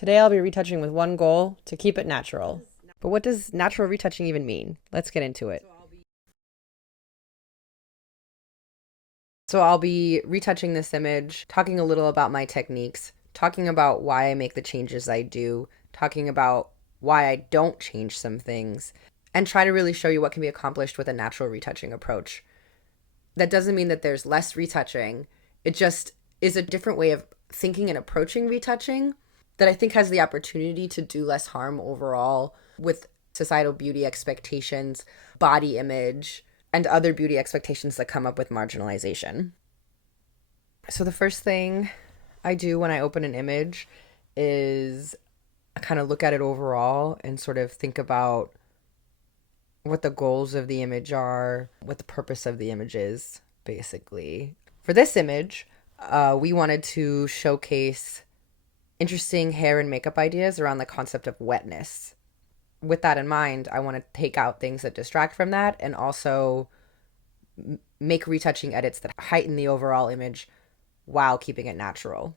Today I'll be retouching with one goal, to keep it natural. But what does natural retouching even mean? Let's get into it. So I'll be retouching this image, talking a little about my techniques, talking about why I make the changes I do, talking about why I don't change some things, and try to really show you what can be accomplished with a natural retouching approach. That doesn't mean that there's less retouching. It just is a different way of thinking and approaching retouching that I think has the opportunity to do less harm overall with societal beauty expectations, body image, and other beauty expectations that come up with marginalization. So the first thing I do when I open an image is I kind of look at it overall and sort of think about what the goals of the image are, what the purpose of the image is, basically. For this image, we wanted to showcase interesting hair and makeup ideas around the concept of wetness. With that in mind, I want to take out things that distract from that and also make retouching edits that heighten the overall image while keeping it natural.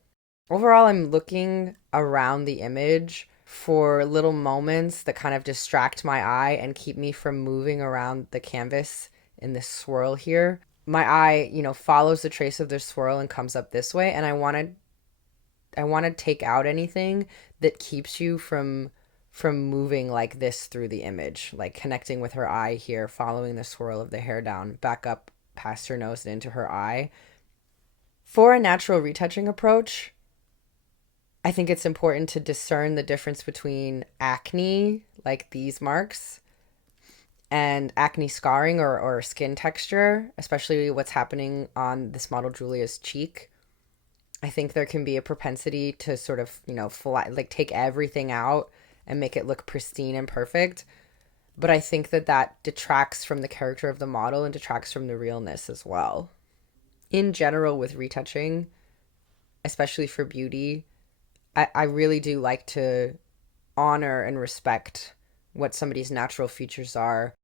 Overall, I'm looking around the image for little moments that kind of distract my eye and keep me from moving around the canvas in this swirl here. My eye, follows the trace of the swirl and comes up this way, and I want to take out anything that keeps you from moving like this through the image, like connecting with her eye here, following the swirl of the hair down, back up past her nose and into her eye. For a natural retouching approach, I think it's important to discern the difference between acne, like these marks, and acne scarring or skin texture, especially what's happening on this model Julia's cheek. I think there can be a propensity to sort of, take everything out and make it look pristine and perfect. But I think that detracts from the character of the model and detracts from the realness as well. In general, with retouching, especially for beauty, I really do like to honor and respect what somebody's natural features are.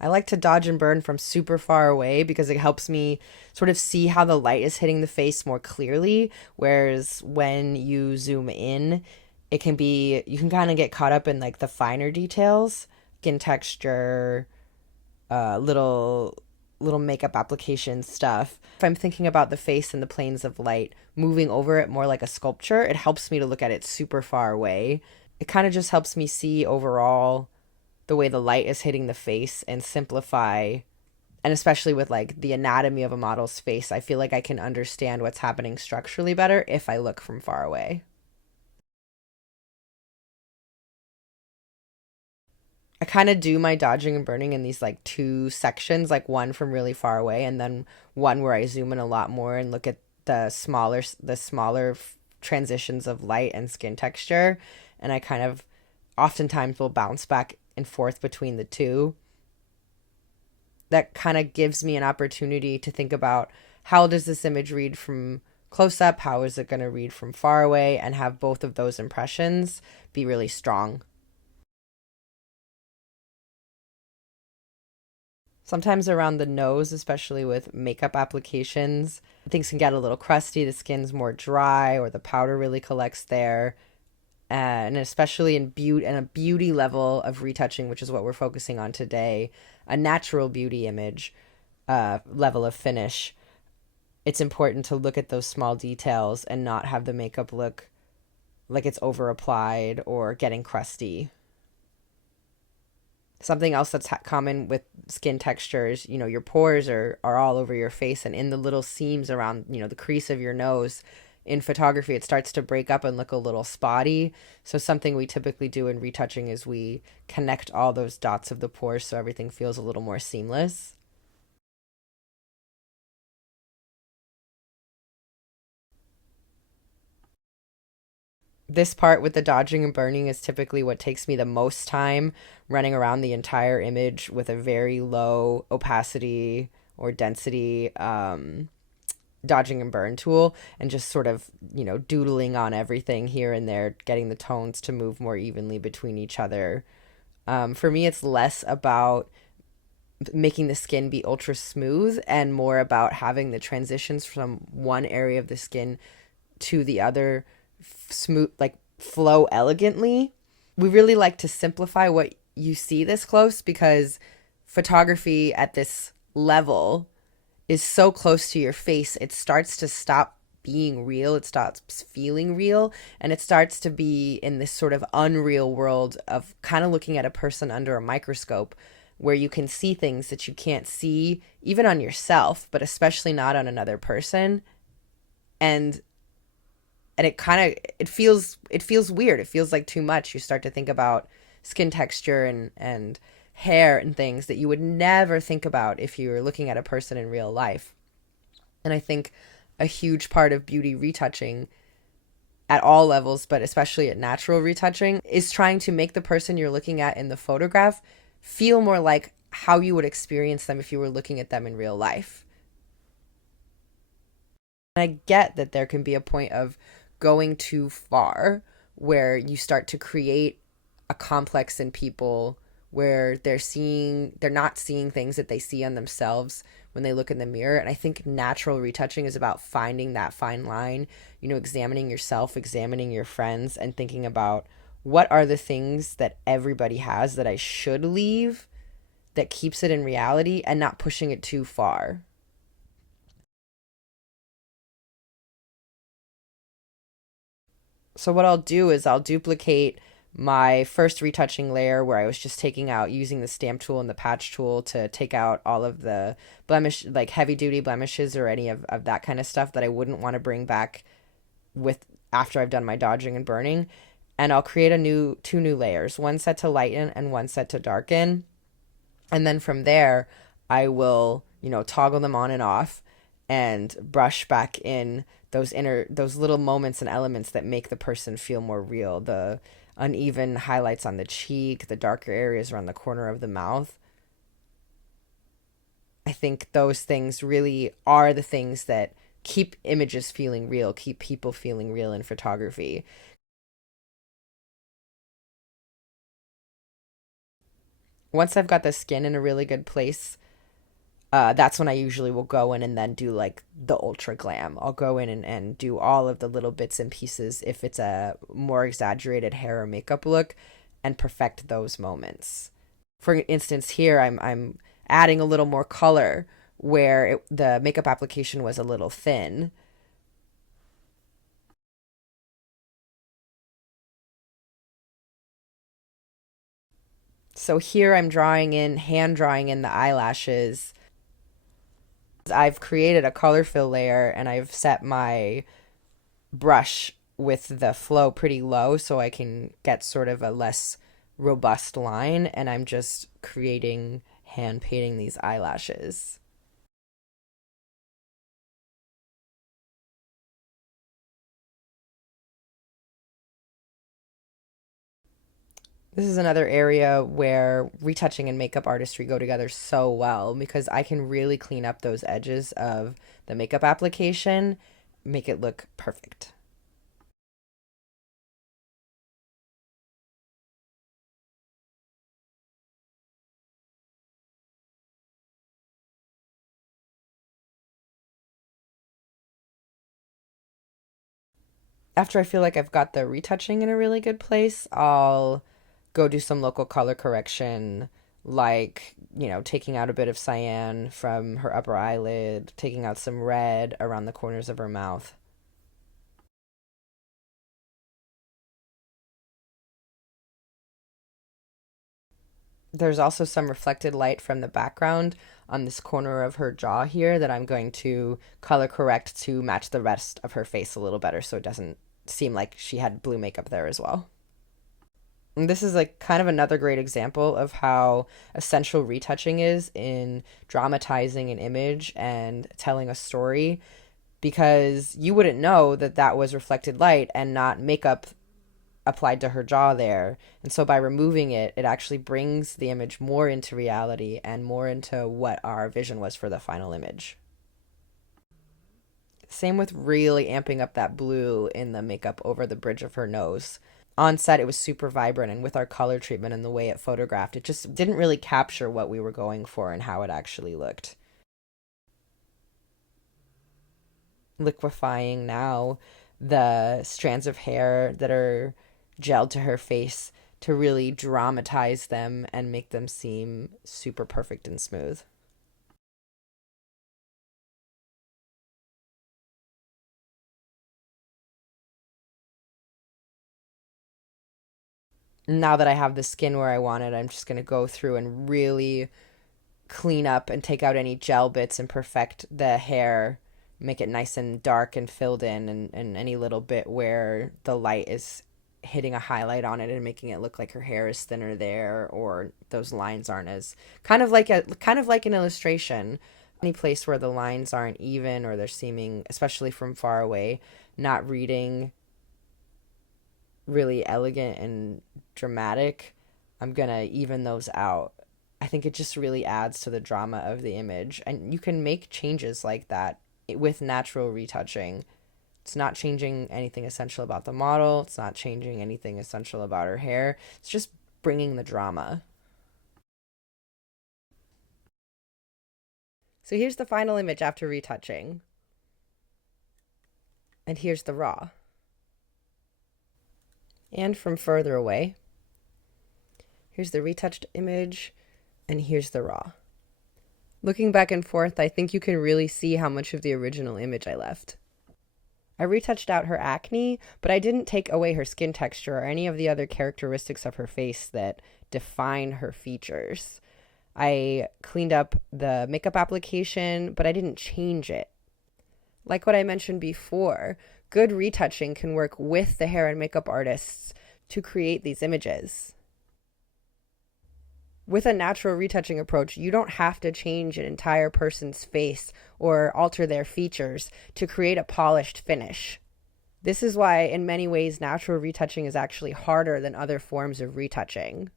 I like to dodge and burn from super far away because it helps me sort of see how the light is hitting the face more clearly. Whereas when you zoom in, you can kind of get caught up in like the finer details, skin texture, little makeup application stuff. If I'm thinking about the face and the planes of light, moving over it more like a sculpture, it helps me to look at it super far away. It kind of just helps me see overall the way the light is hitting the face and simplify. And especially with like the anatomy of a model's face, I feel like I can understand what's happening structurally better if I look from far away. I kind of do my dodging and burning in these like two sections, like one from really far away and then one where I zoom in a lot more and look at the smaller transitions of light and skin texture, and I kind of oftentimes will bounce back and forth between the two. That kind of gives me an opportunity to think about how does this image read from close up, how is it going to read from far away, and have both of those impressions be really strong. Sometimes around the nose, especially with makeup applications, things can get a little crusty, the skin's more dry, or the powder really collects there. And especially in beauty and a beauty level of retouching, which is what we're focusing on today, a natural beauty image level of finish, it's important to look at those small details and not have the makeup look like it's over applied or getting crusty. Something else that's common with skin textures, your pores are all over your face and in the little seams around, the crease of your nose. In photography, it starts to break up and look a little spotty. So something we typically do in retouching is we connect all those dots of the pores so everything feels a little more seamless. This part with the dodging and burning is typically what takes me the most time, running around the entire image with a very low opacity or density dodging and burn tool and just sort of, doodling on everything here and there, getting the tones to move more evenly between each other. For me, it's less about making the skin be ultra smooth and more about having the transitions from one area of the skin to the other smooth, like flow elegantly. We really like to simplify what you see this close because photography at this level is so close to your face, it starts to stop being real. It stops feeling real. And it starts to be in this sort of unreal world of kind of looking at a person under a microscope where you can see things that you can't see even on yourself, but especially not on another person. And it kind of it feels weird. It feels like too much. You start to think about skin texture and hair and things that you would never think about if you were looking at a person in real life. And I think a huge part of beauty retouching at all levels, but especially at natural retouching, is trying to make the person you're looking at in the photograph feel more like how you would experience them if you were looking at them in real life. And I get that there can be a point of going too far where you start to create a complex in people where they're not seeing things that they see on themselves when they look in the mirror. And I think natural retouching is about finding that fine line, examining yourself, examining your friends, and thinking about what are the things that everybody has that I should leave that keeps it in reality and not pushing it too far. So what I'll do is I'll duplicate my first retouching layer where I was just taking out using the stamp tool and the patch tool to take out all of the blemish, like heavy duty blemishes or any of that kind of stuff that I wouldn't want to bring back with after I've done my dodging and burning. And I'll create two new layers, one set to lighten and one set to darken. And then from there, I will, toggle them on and off and brush back in those little moments and elements that make the person feel more real. The uneven highlights on the cheek, the darker areas around the corner of the mouth. I think those things really are the things that keep images feeling real, keep people feeling real in photography. Once I've got the skin in a really good place, that's when I usually will go in and then do like the ultra glam. I'll go in and do all of the little bits and pieces if it's a more exaggerated hair or makeup look and perfect those moments. For instance, here I'm adding a little more color where the makeup application was a little thin. So here I'm hand drawing in the eyelashes. I've created a color fill layer and I've set my brush with the flow pretty low so I can get sort of a less robust line, and I'm just creating hand painting these eyelashes. This is another area where retouching and makeup artistry go together so well because I can really clean up those edges of the makeup application, make it look perfect. After I feel like I've got the retouching in a really good place, I'll go do some local color correction, like, taking out a bit of cyan from her upper eyelid, taking out some red around the corners of her mouth. There's also some reflected light from the background on this corner of her jaw here that I'm going to color correct to match the rest of her face a little better so it doesn't seem like she had blue makeup there as well. And this is like kind of another great example of how essential retouching is in dramatizing an image and telling a story because you wouldn't know that that was reflected light and not makeup applied to her jaw there. And so by removing it, it actually brings the image more into reality and more into what our vision was for the final image. Same with really amping up that blue in the makeup over the bridge of her nose. On set, it was super vibrant, and with our color treatment and the way it photographed, it just didn't really capture what we were going for and how it actually looked. Liquefying now. the strands of hair that are gelled to her face to really dramatize them and make them seem super perfect and smooth. Now that I have the skin where I want it, I'm just going to go through and really clean up and take out any gel bits and perfect the hair, make it nice and dark and filled in, and any little bit where the light is hitting a highlight on it and making it look like her hair is thinner there, or those lines aren't as kind of like an illustration. Any place where the lines aren't even, or they're seeming, especially from far away, not reading really elegant and dramatic, I'm gonna even those out. I think it just really adds to the drama of the image. And you can make changes like that with natural retouching. It's not changing anything essential about the model, it's not changing anything essential about her hair. It's just bringing the drama. So here's the final image after retouching. And here's the raw. And from further away, here's the retouched image, and here's the raw. Looking back and forth, I think you can really see how much of the original image I left. I retouched out her acne, but I didn't take away her skin texture or any of the other characteristics of her face that define her features. I cleaned up the makeup application, but I didn't change it. Like what I mentioned before, good retouching can work with the hair and makeup artists to create these images. With a natural retouching approach, you don't have to change an entire person's face or alter their features to create a polished finish. This is why, in many ways, natural retouching is actually harder than other forms of retouching.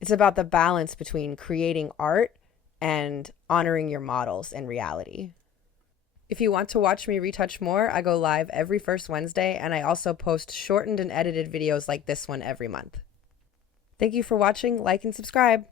It's about the balance between creating art and honoring your models in reality. If you want to watch me retouch more, I go live every first Wednesday, and I also post shortened and edited videos like this one every month. Thank you for watching, like, and subscribe.